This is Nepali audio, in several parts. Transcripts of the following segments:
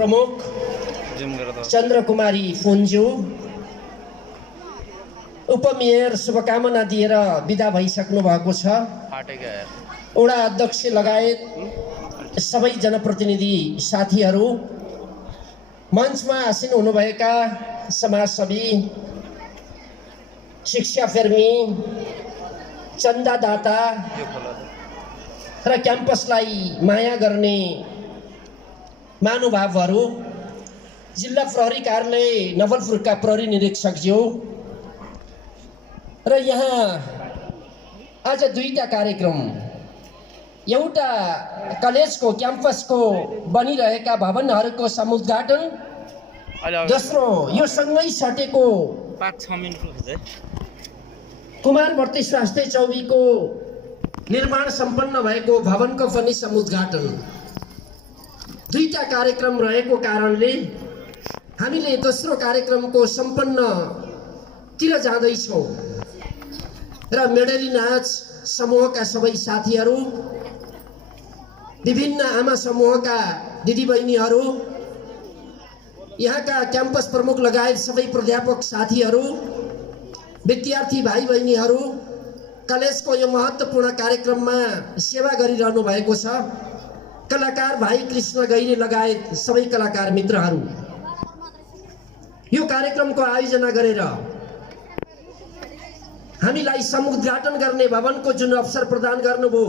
प्रमुख चन्द्रकुमारी फुन्ज्यू उपमेयर शुभकामना दिएर बिदा भइसक्नु भएको छ। वडा अध्यक्ष लगायत सबै जनप्रतिनिधि साथीहरू, मञ्चमा आसीन हुनुभएका समाजसेवी, शिक्षाप्रेमी, चन्दादाता र क्याम्पसलाई माया गर्ने महानुभावहरू, जिल्ला प्रहरी कार्यालय नवलपुरका प्रहरी निरीक्षकज्यू र यहाँ आज दुईटा कार्यक्रम, एउटा कलेजको क्याम्पसको बनिरहेका भवनहरूको समुद्घाटन, दोस्रो यो सँगै सटेको 5-6 मिनेट कुमारवर्ती स्वास्थ्य चौकीको निर्माण सम्पन्न भएको भवनको पनि समुद्घाटन। दुईटा कार्यक्रम रहेको कारणले हामीले दोस्रो कार्यक्रमको सम्पन्नतिर जाँदैछौँ र मेडेली नाच समूहका सबै साथीहरू, विभिन्न आमा समूहका दिदीबहिनीहरू, यहाँका क्याम्पस प्रमुख लगायत सबै प्राध्यापक साथीहरू, विद्यार्थी भाइ बहिनीहरू, कलेजको यो महत्त्वपूर्ण कार्यक्रममा सेवा गरिरहनु भएको छ, कलाकार भाइ कृष्ण गैरी लगायत सबै कलाकार मित्रहरू, यो कार्यक्रमको आयोजना गरेर हामीलाई समुद्घाटन गर्ने भवनको जुन अवसर प्रदान गर्नुभयो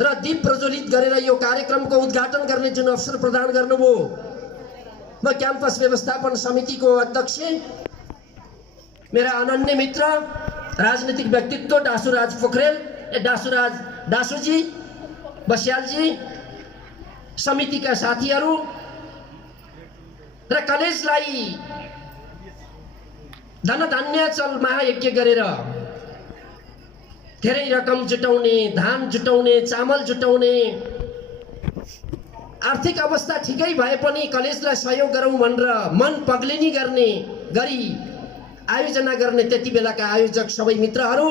र दीप प्रज्वलित गरेर यो कार्यक्रमको उद्घाटन गर्ने जुन अवसर प्रदान गर्नुभयो, म क्याम्पस व्यवस्थापन समितिको अध्यक्ष, मेरा अनन्य मित्र, राजनीतिक व्यक्तित्व डासुराज पोखरेल, डासुजी बस्यालजी, समितिका साथीहरू र कलेजलाई धनधान्याचल महायज्ञ गरेर धेरै रकम जुटाउने, धान जुटाउने, चामल जुटाउने, आर्थिक अवस्था ठिकै भए पनि कलेजलाई सहयोग गरौँ भनेर मन पग्लिनी गर्ने गरी आयोजना गर्ने त्यति बेलाका आयोजक सबै मित्रहरू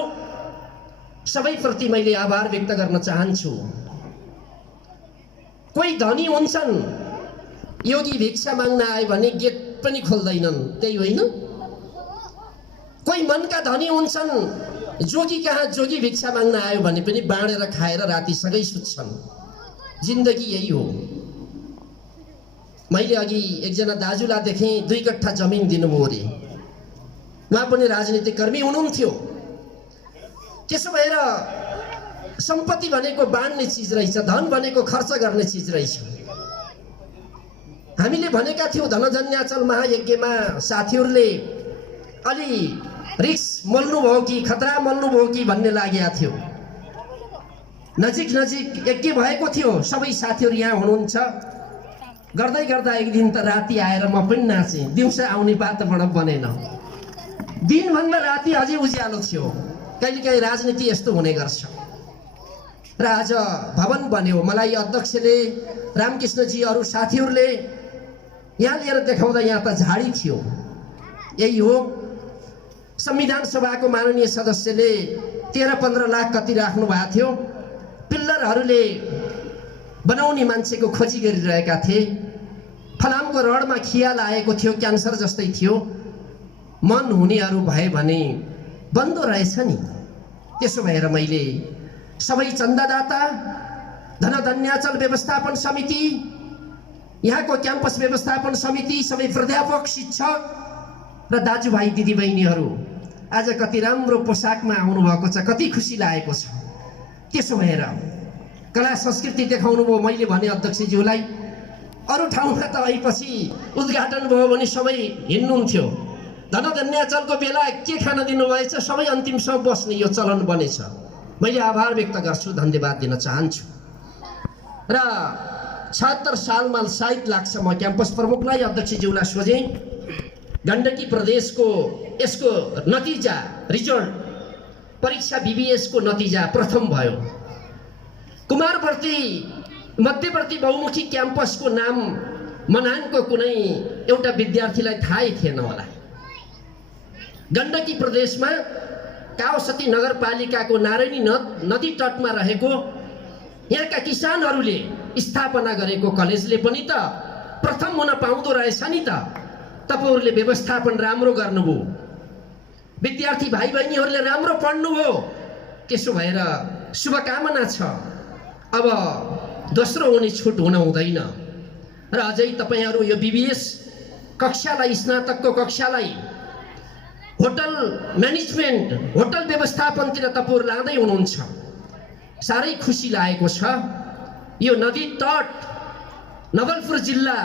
सबैप्रति मैले आभार व्यक्त गर्न चाहन्छु। कोही धनी हुन्छन्, योगी भिक्षा माग्न आए भने गेट पनि खोल्दैनन्, त्यही होइन? कोही मनका धनी हुन्छन्, जोगी कहाँ जोगी भिक्षा माग्न आयो भने पनि बाँडेर खाएर राति सँगै सुत्छन्। जिन्दगी यही हो। मैले अघि एकजना दाजुलाई देखेँ, 2 कट्ठा जमिन दिनुभयो अरे। उहाँ पनि राजनीतिक कर्मी हुनुहुन्थ्यो। त्यसो भएर सम्पत्ति भनेको बाँड्ने चिज रहेछ, धन भनेको खर्च गर्ने चिज रहेछ। हामीले भनेका थियौँ धनधन्याचल महायज्ञमा साथीहरूले अलि रिक्स मोल्नुभयो कि खतरा मोल्नुभयो कि भन्ने लागेको थियो। नजिक यज्ञ भएको थियो। सबै साथीहरू यहाँ हुनुहुन्छ। गर्दै गर्दा एक दिन त राति आएर म पनि नाचेँ। दिउँसो आउने वातावरण बनेन। दिनभन्दा राति अझै उज्यालो थियो। कहिलेकाहीँ राजनीति यस्तो हुने गर्छ। र आज भवन बन्यो। मलाई अध्यक्षले, रामकृष्णजी, अरू साथीहरूले यहाँ लिएर देखाउँदा यहाँ त झाडी थियो। यही हो। संविधान सभाको माननीय सदस्यले 13-15 लाख कति राख्नु भएको थियो। पिल्लरहरूले बनाउने मान्छेको खोजी गरिरहेका थिए। फलामको रडमा खिया लागेको थियो, क्यान्सर जस्तै थियो। मन हुनेहरू भए भने बन्दो रहेछ नि। त्यसो भएर मैले सबै चन्दादाता, धनधन्याचल व्यवस्थापन समिति, यहाँको क्याम्पस व्यवस्थापन समिति, सबै प्राध्यापक, शिक्षक र दाजुभाइ दिदीबहिनीहरू आज कति राम्रो पोसाकमा आउनुभएको छ, कति खुसी लागेको छ। त्यसो भएर कला संस्कृति देखाउनु भयो। मैले भने अध्यक्षज्यूलाई, अरू ठाउँमा त आएपछि उद्घाटन भयो भने सबै हिँड्नुहुन्थ्यो। धनधन्याचलको बेला के खान दिनुभएछ, सबै अन्तिमसम्म बस्ने यो चलन बनेछ। मैले आभार व्यक्त गर्छु, धन्यवाद दिन चाहन्छु। र 76 सालमा सायद लाग्छ म क्याम्पस प्रमुखलाई, अध्यक्षज्यूलाई सोझेँ, गण्डकी प्रदेशको यसको नतिजा, रिजल्ट, परीक्षा बीबीएसको नतिजा प्रथम भयो। कुमारवर्ती मध्यवर्ती बहुमुखी क्याम्पसको नाम मनाङको कुनै एउटा विद्यार्थीलाई थाहै थिएन होला। गण्डकी प्रदेशमा कावसती नगरपालिकाको नारायणी नदी तटमा रहेको यहाँका किसानहरूले स्थापना गरेको कलेजले पनि त प्रथम हुन पाउँदो रहेछ नि त। तपाईहरुले व्यवस्थापन राम्रो गर्नुभयो, विद्यार्थी भाइ बहिनीहरूले राम्रो पढ्नुभयो, त्यसो भएर शुभकामना छ। अब दोस्रो हुने छुट हुन हुँदैन र अझै तपाईहरु यो बीबीएस कक्षालाई, स्नातकको कक्षालाई होटल म्यानेजमेन्ट, होटल व्यवस्थापनतिर तपाईहरु लाँदै हुनुहुन्छ। साह्रै खुसी लागेको छ। यो नदी तट नवलपुर जिल्ला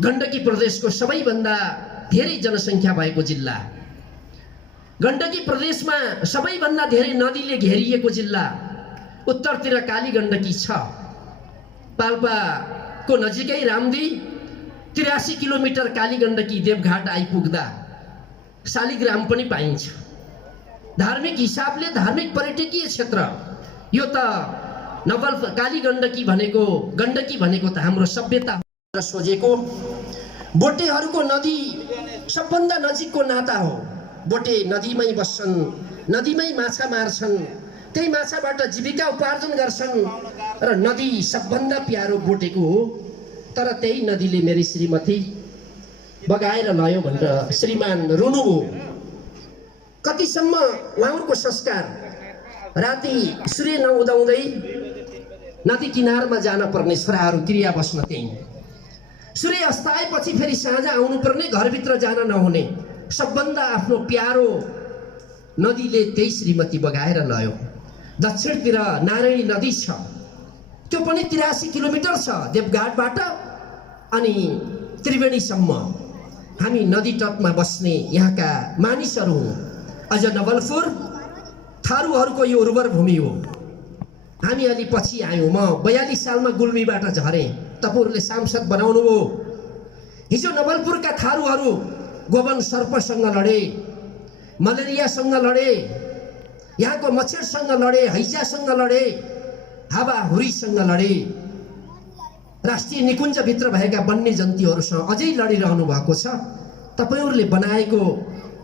गण्डकी प्रदेशको सबैभन्दा धेरै जनसङ्ख्या भएको जिल्ला, गण्डकी प्रदेशमा सबैभन्दा धेरै नदीले घेरिएको जिल्ला, उत्तरतिर काली गण्डकी छ, पाल्पाको नजिकै रामदी, 83 किलोमिटर काली गण्डकी देवघाट आइपुग्दा शालिग्राम पनि पाइन्छ। धार्मिक हिसाबले धार्मिक पर्यटकीय क्षेत्र यो त नवलपुर काली गण्डकी भनेको त हाम्रो सभ्यता सोझेको बोटेहरूको नदी सबभन्दा नजिकको नाता हो। बोटे नदीमै बस्छन्, नदीमै माछा मार्छन्, त्यही माछाबाट जीविका उपार्जन गर्छन् र नदी सबभन्दा प्यारो बोटेको हो। तर त्यही नदीले मेरी श्रीमती बगाएर लयो भनेर श्रीमान रुनुभयो। कतिसम्म उहाँहरूको संस्कार राति सूर्य नउदाउँदै नदी किनारमा जान पर्ने छोराहरू क्रिया बस्न त्यही, सूर्य अस्ताएपछि फेरि साँझ आउनुपर्ने, घरभित्र जान नहुने, सबभन्दा आफ्नो प्यारो नदीले त्यही श्रीमती बगाएर लयो। दक्षिणतिर नारायणी नदी छ, त्यो पनि 83 किलोमिटर छ देवघाटबाट अनि त्रिवेणीसम्म। हामी नदी तटमा बस्ने यहाँका मानिसहरू हौँ। अझ नवलपुर थारूहरूको यो उर्वर भूमि हो। हामी अलि पछि आयौँ। म 42 सालमा गुल्मीबाट झरेँ, तपाईहरुले सांसद बनाउनु भयो। हिजो नवलपुरका थारूहरू गोवन सर्पसँग लडे, मलेरियासँग लडे, यहाँको मच्छरसँग लडे, हैजासँग लडे, हावाहुरीसँग लडे, राष्ट्रिय निकुञ्जभित्र भएका वन्य जन्तुहरूसँग अझै लडिरहनु भएको छ। तपाईहरुले बनाएको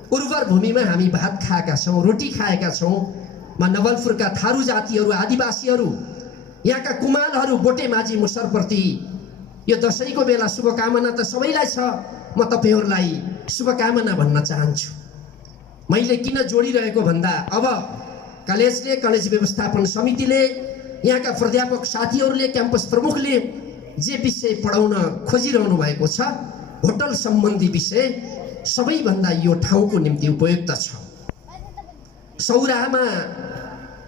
उर्वर भूमिमा हामी भात खाएका छौँ, रोटी खाएका छौँ। म नवलपुरका थारू जातिहरू, आदिवासीहरू, यहाँका कुमालहरू, बोटे माझी मुसरप्रति यो दशैंको बेला शुभकामना त सबैलाई छ। म तपाईहरुलाई शुभकामना भन्न चाहन्छु। मैले किन जोडिरहेको भन्दा अब कलेजले, कलेज व्यवस्थापन समितिले, यहाँका प्राध्यापक साथीहरूले, क्याम्पस प्रमुखले जे विषय पढाउन खोजिरहनु भएको छ, होटल सम्बन्धी विषय, सबैभन्दा यो ठाउँको निम्ति उपयुक्त छ। सौराहामा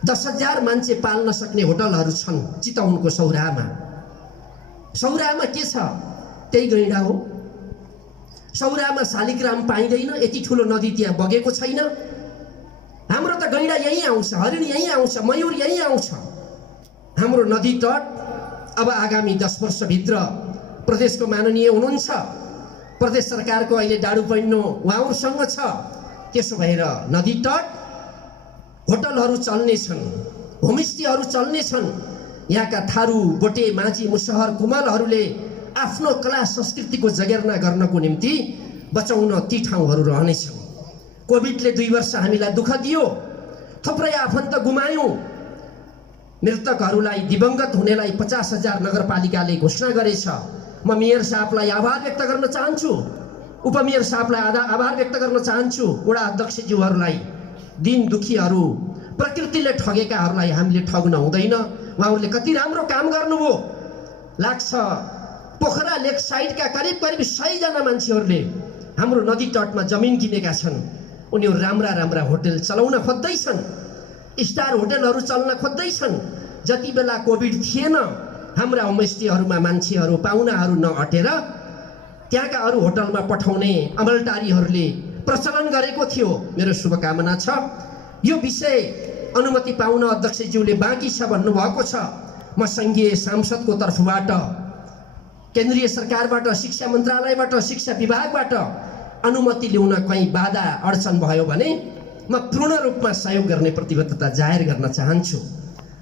10,000 मान्छे पाल्न सक्ने होटलहरू छन्। चितवनको सौराहामा के छ? त्यही गैंडा हो। सौराहामा शालिग्राम पाइँदैन, यति ठुलो नदी त्यहाँ बगेको छैन। हाम्रो त गैंडा यहीँ आउँछ, हरिण यहीँ आउँछ, मयूर यहीँ आउँछ। हाम्रो नदी तट अब आगामी 10 वर्षभित्र प्रदेशको माननीय हुनुहुन्छ, प्रदेश सरकारको अहिले डाडु पैन्नो उहाँहरूसँग छ। त्यसो भएर नदी तट होटलहरू चल्नेछन्, होमस्टेहरू चल्नेछन्। यहाँका थारू, बोटे, माझी, मुसहर, कुमालहरूले आफ्नो कला संस्कृतिको जगेर्ना गर्नको निम्ति बचाउन ती ठाउँहरू रहनेछन्। कोभिडले 2 वर्ष हामीलाई दुःख दियो, थुप्रै आफन्त गुमायौँ। मृतकहरूलाई, दिवंगत हुनेलाई 50,000 नगरपालिकाले घोषणा गरेछ। म मेयर साहबलाई आभार व्यक्त गर्न चाहन्छु, उपमेयर साहबलाई आभार व्यक्त गर्न चाहन्छु, वडा अध्यक्षज्यूहरूलाई, दिन दुखीहरू, प्रकृतिले ठगेकाहरूलाई हामीले ठग्न हुँदैन। उहाँहरूले कति राम्रो काम गर्नुभयो लाग्छ। पोखरा लेक साइडका करिब 100 जना मान्छेहरूले हाम्रो नदी तटमा जमिन किनेका छन्। उनीहरू राम्रा होटल चलाउन खोज्दैछन्, स्टार होटलहरू चल्न खोज्दैछन्। जति बेला कोभिड थिएन, हाम्रा होमस्टेहरूमा मान्छेहरू, पाहुनाहरू नअटेर त्यहाँका अरू होटलमा पठाउने अमलटारीहरूले प्रचलन गरेको थियो। मेरो शुभकामना छ। यो विषय अनुमति पाउन अध्यक्षज्यूले बाँकी छ भन्नुभएको छ। म संघीय सांसदको तर्फबाट, केन्द्रीय सरकारबाट, शिक्षा मन्त्रालयबाट, शिक्षा विभागबाट अनुमति ल्याउन कहीँ बाधा अडचन भयो भने म पूर्ण रूपमा सहयोग गर्ने प्रतिबद्धता जाहेर गर्न चाहन्छु।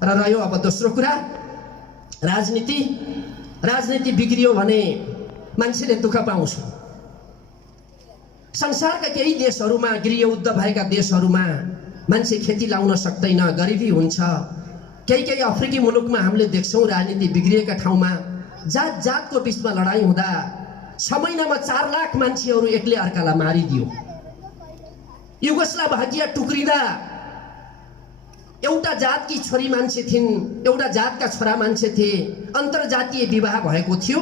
र रह्यो अब दोस्रो कुरा, राजनीति बिग्रियो भने मान्छेले दुःख पाउँछ। संसारका केही देशहरूमा, गृहयुद्ध भएका देशहरूमा मान्छे खेती लाउन सक्दैन, गरिबी हुन्छ, केही अफ्रिकी मुलुकमा हामीले देख्छौँ राजनीति बिग्रिएका ठाउँमा जात जातको बीचमा लडाईँ हुँदा 6 महिनामा 4 लाख मान्छेहरू एकले अर्कालाई मारिदियो। युगोस्लाभिया टुक्रिँदा एउटा जातकी छोरी मान्छे थिइन्, एउटा जातका छोरा मान्छे थिए, अन्तर्जातीय विवाह भएको थियो।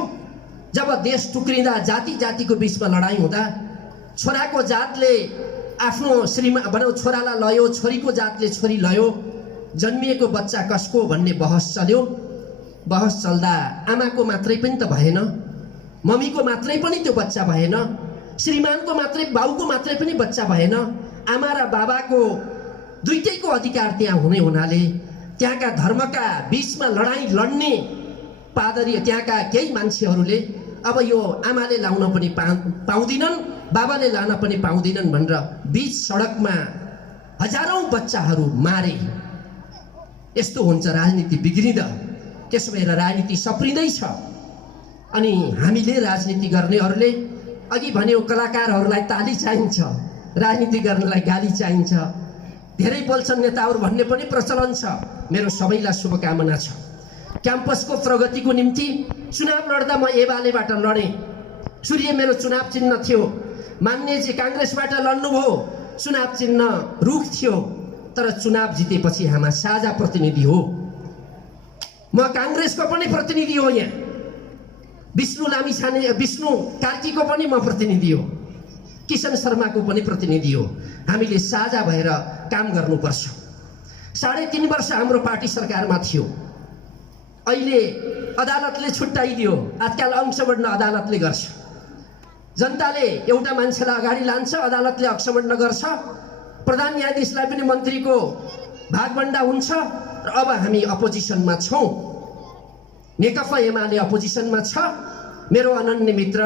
जब देश टुक्रिँदा जाति जातिको बीचमा लडाईँ हुँदा छोराको जातले आफ्नो श्रीमान भनौँ छोरालाई लयो, छोरीको जातले छोरी लयो, जन्मिएको बच्चा कसको भन्ने बहस चल्यो। बहस चल्दा आमाको मात्रै पनि त भएन, मम्मीको मात्रै पनि त्यो बच्चा भएन, श्रीमानको मात्रै बाउको मात्रै पनि बच्चा भएन, आमा र बाबाको दुईटैको अधिकार त्यहाँ हुने हुनाले त्यहाँका धर्मका बीचमा लडाईँ लड्ने पादरी त्यहाँका केही मान्छेहरूले अब यो आमाले लाउन पनि पाउँदिनन्, बाबाले लान पनि पाउँदिनन् भनेर बीच सडकमा हजारौं बच्चाहरू मारे। यस्तो हुन्छ राजनीति बिग्रिँदा। त्यसो भएर राजनीति सप्रिँदैछ। अनि हामीले राजनीति गर्नेहरूले अघि भन्यो कलाकारहरूलाई ताली चाहिन्छ, राजनीति गर्नलाई गाली चाहिन्छ, धेरै बोल्छन् नेताहरू भन्ने पनि प्रचलन छ। मेरो सबैलाई शुभकामना छ। क्याम्पसको प्रगतिको निम्ति चुनाव लड्दा म एबालेबाट लडेँ। सूर्य मेरो चुनाव चिन्ह थियो। मान्यजी कांग्रेसबाट लड्नुभयो, चुनाव चिन्ह रुख थियो, तर चुनाव जितेपछि हाम्रा साझा प्रतिनिधि हो। म कांग्रेसको पनि प्रतिनिधि हो। यहाँ विष्णु लामिछाने विष्णु कार्कीको पनि म प्रतिनिधि हो, किशन शर्माको पनि प्रतिनिधि हो। हामीले साझा भएर काम गर्नुपर्छ। 3.5 वर्ष हाम्रो पार्टी सरकारमा थियो। अहिले अदालतले छुट्याइदियो। आजकल अंशवर्ण अदालतले गर्छ। जनताले एउटा मान्छेलाई अगाडि लान्छ, अदालतले अंशवर्ण गर्छ, प्रधान न्यायाधीशलाई पनि मन्त्रीको भागभण्डा हुन्छ। र अब हामी अपोजिसनमा छौं। नेकपा एमाले अपोजिसनमा छ। मेरो अनन्य मित्र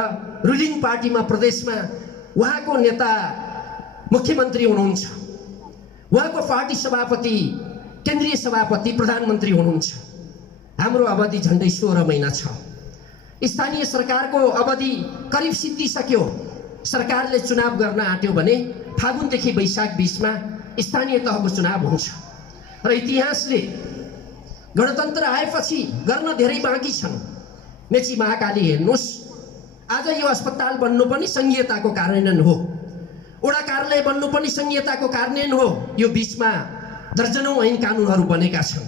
रुलिङ पार्टीमा प्रदेशमा उहाँको नेता मुख्यमन्त्री हुनुहुन्छ, उहाँको पार्टी सभापति, केन्द्रीय सभापति, प्रधानमन्त्री हुनुहुन्छ। हाम्रो अवधि झन्डै 16 महिना छ। स्थानीय सरकारको अवधि करिब सिद्धिसक्यो। सरकारले चुनाव गर्न आट्यो भने फागुनदेखि वैशाख बीचमा स्थानीय तहको चुनाव हुन्छ। र इतिहासले गणतन्त्र आएपछि गर्न धेरै बाँकी छन्। मेची महाकाली हेर्नुहोस्, आज यो अस्पताल बन्नु पनि संघीयताको कार्यान्वयन हो, वडा कार्यालय बन्नु पनि संघीयताको कार्यान्वयन हो। यो बीचमा दर्जनौं ऐन कानुनहरू बनेका छन्,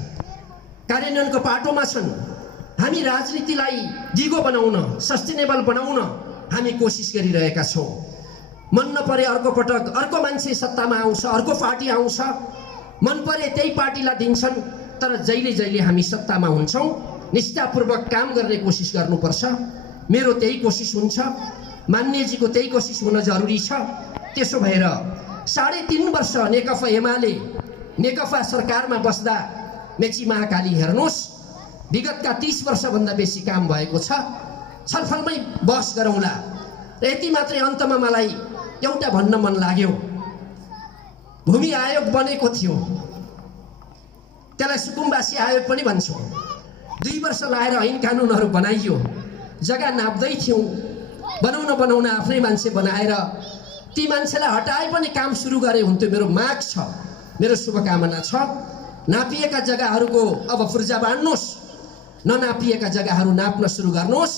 कार्यान्वयनको पाटोमा छन्। हामी राजनीतिलाई दिगो बनाउन, सस्टेनेबल बनाउन हामी कोसिस गरिरहेका छौं। मन नपरे अर्को पटक अर्को मान्छे सत्तामा आउँछ, अर्को पार्टी आउँछ, मन परे त्यही पार्टीलाई दिन्छन्। तर जहिले जहिले हामी सत्तामा हुन्छौं निष्ठापूर्वक काम गर्ने कोसिस गर्नुपर्छ। मेरो त्यही कोसिस हुन्छ, मान्यजीको त्यही कोसिस हुन जरुरी छ। त्यसो भएर 3.5 वर्ष नेकपा एमाले नेकपा सरकारमा बस्दा मेची महाकाली हेर्नुहोस्, विगतका 30 वर्षभन्दा बेसी काम भएको छ। छलफलमै बहस गरौँला। र यति मात्रै अन्तमा मलाई एउटा भन्न मन लाग्यो। भूमि आयोग बनेको थियो, त्यसलाई सुकुम्बासी आयोग पनि भन्छौँ। 2 वर्ष लाएर ऐन कानुनहरू बनाइयो। जग्गा नाप्दै थियौँ, बनाउन आफ्नै मान्छे बनाएर ती मान्छेलाई हटाए पनि काम सुरु गरे हुन्थ्यो। मेरो माग छ, मेरो शुभकामना छ। नापिएका जग्गाहरूको अब फुर्जा बाँड्नुहोस्, ननापिएका जग्गाहरू नाप्न सुरु गर्नुहोस्।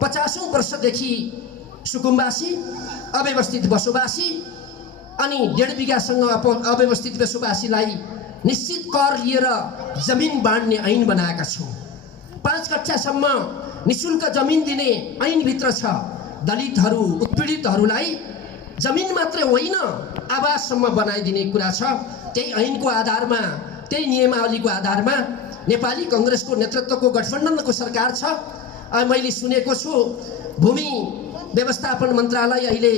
50औं वर्षदेखि सुकुम्बासी, अव्यवस्थित बसोबासी अनि 1.5 बिघासँग अव्यवस्थित बसोबासीलाई निश्चित कर लिएर जमिन बाँड्ने ऐन बनाएका छौँ। 5 कक्षासम्म निशुल्क जमिन दिने ऐनभित्र छ। दलितहरू, उत्पीडितहरूलाई जमिन मात्रै होइन आवाससम्म बनाइदिने कुरा छ। त्यही ऐनको आधारमा, त्यही नियमावलीको आधारमा नेपाली कांग्रेसको नेतृत्वको गठबन्धनको सरकार छ। मैले सुनेको छु भूमि व्यवस्थापन मन्त्रालय अहिले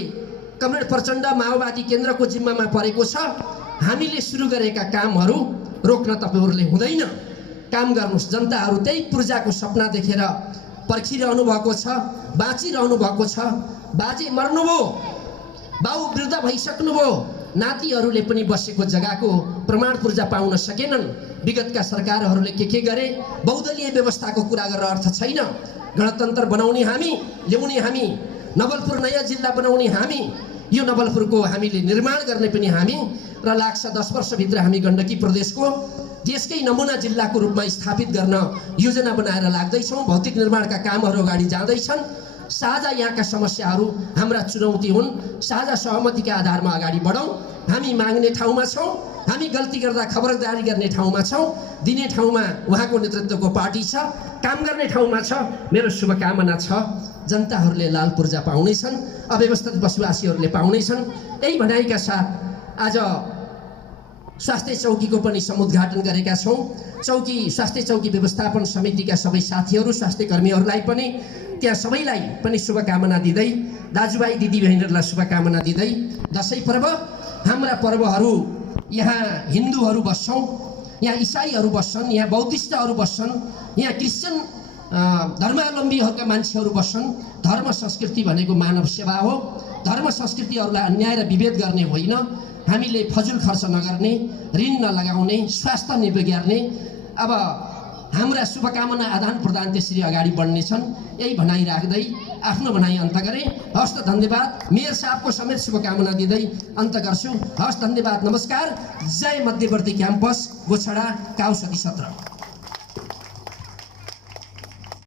कमरेड प्रचण्ड माओवादी केन्द्रको जिम्मामा परेको छ। हामीले सुरु गरेका कामहरू रोक्न तपाईहरुले हुँदैन। काम गर्नुस्। जनताहरू त्यही पूर्जाको सपना देखेर पर्खिरहनु भएको छ, बाँचिरहनु भएको छ। बाजे मर्नुभयो, बाउ वृद्ध भइसक्नुभयो, नातिहरूले पनि बसेको जग्गाको प्रमाण पूर्जा पाउन सकेनन्। विगतका सरकारहरूले के गरे? बहुदलीय व्यवस्थाको कुरा गरेर अर्थ छैन। गणतन्त्र बनाउने हामी, ल्याउने हामी, नवलपुर नयाँ जिल्ला बनाउने हामी, यो नवलपुरको हामीले निर्माण गर्ने पनि हामी। र लाग्छ 10 वर्षभित्र हामी गण्डकी प्रदेशको देशकै नमुना जिल्लाको रूपमा स्थापित गर्न योजना बनाएर लाग्दैछौँ। भौतिक निर्माणका कामहरू अगाडि जाँदैछन्। साझा यहाँका समस्याहरू हाम्रा चुनौती हुन्। साझा सहमतिका आधारमा अगाडि बढौँ। हामी माग्ने ठाउँमा छौँ, हामी गल्ती गर्दा खबरदारी गर्ने ठाउँमा छौँ, दिने ठाउँमा उहाँको नेतृत्वको पार्टी छ, काम गर्ने ठाउँमा छ। मेरो शुभकामना छ जनताहरूले लाल पूर्जा पाउनेछन्, अव्यवस्थित बसुवासीहरूले पाउनेछन्। यही भनाइका साथ आज स्वास्थ्य चौकीको पनि समुद्घाटन गरेका छौँ। स्वास्थ्य चौकी व्यवस्थापन समितिका सबै साथीहरू, स्वास्थ्य कर्मीहरूलाई पनि त्यहाँ सबैलाई पनि शुभकामना दिँदै, दाजुभाइ दिदीबहिनीहरूलाई शुभकामना दिँदै, दसैँ पर्व हाम्रा पर्वहरू, यहाँ हिन्दूहरू बस्छौँ, यहाँ इसाईहरू बस्छन्, यहाँ बौद्धिस्टहरू बस्छन्, यहाँ क्रिस्चियन धर्मावलम्बीहरूका मान्छेहरू बस्छन्। धर्म संस्कृति भनेको मानव सेवा हो। धर्म संस्कृतिहरूलाई अन्याय र विभेद गर्ने होइन। हामीले फजुल खर्च नगर्ने, ऋण नलगाउने, स्वास्थ्य नबिगार्ने। अब हाम्रा शुभकामना आदान प्रदान त्यसरी अगाडि बढ्नेछन्। यही भनाइ राख्दै आफ्नो भनाइ अन्त गरेँ। हवस् त, धन्यवाद। मेयर साहबको समेत शुभकामना दिँदै अन्त गर्छु। हवस्, धन्यवाद, नमस्कार। जय मध्यवर्ती क्याम्पस गोछडा काउसती 17।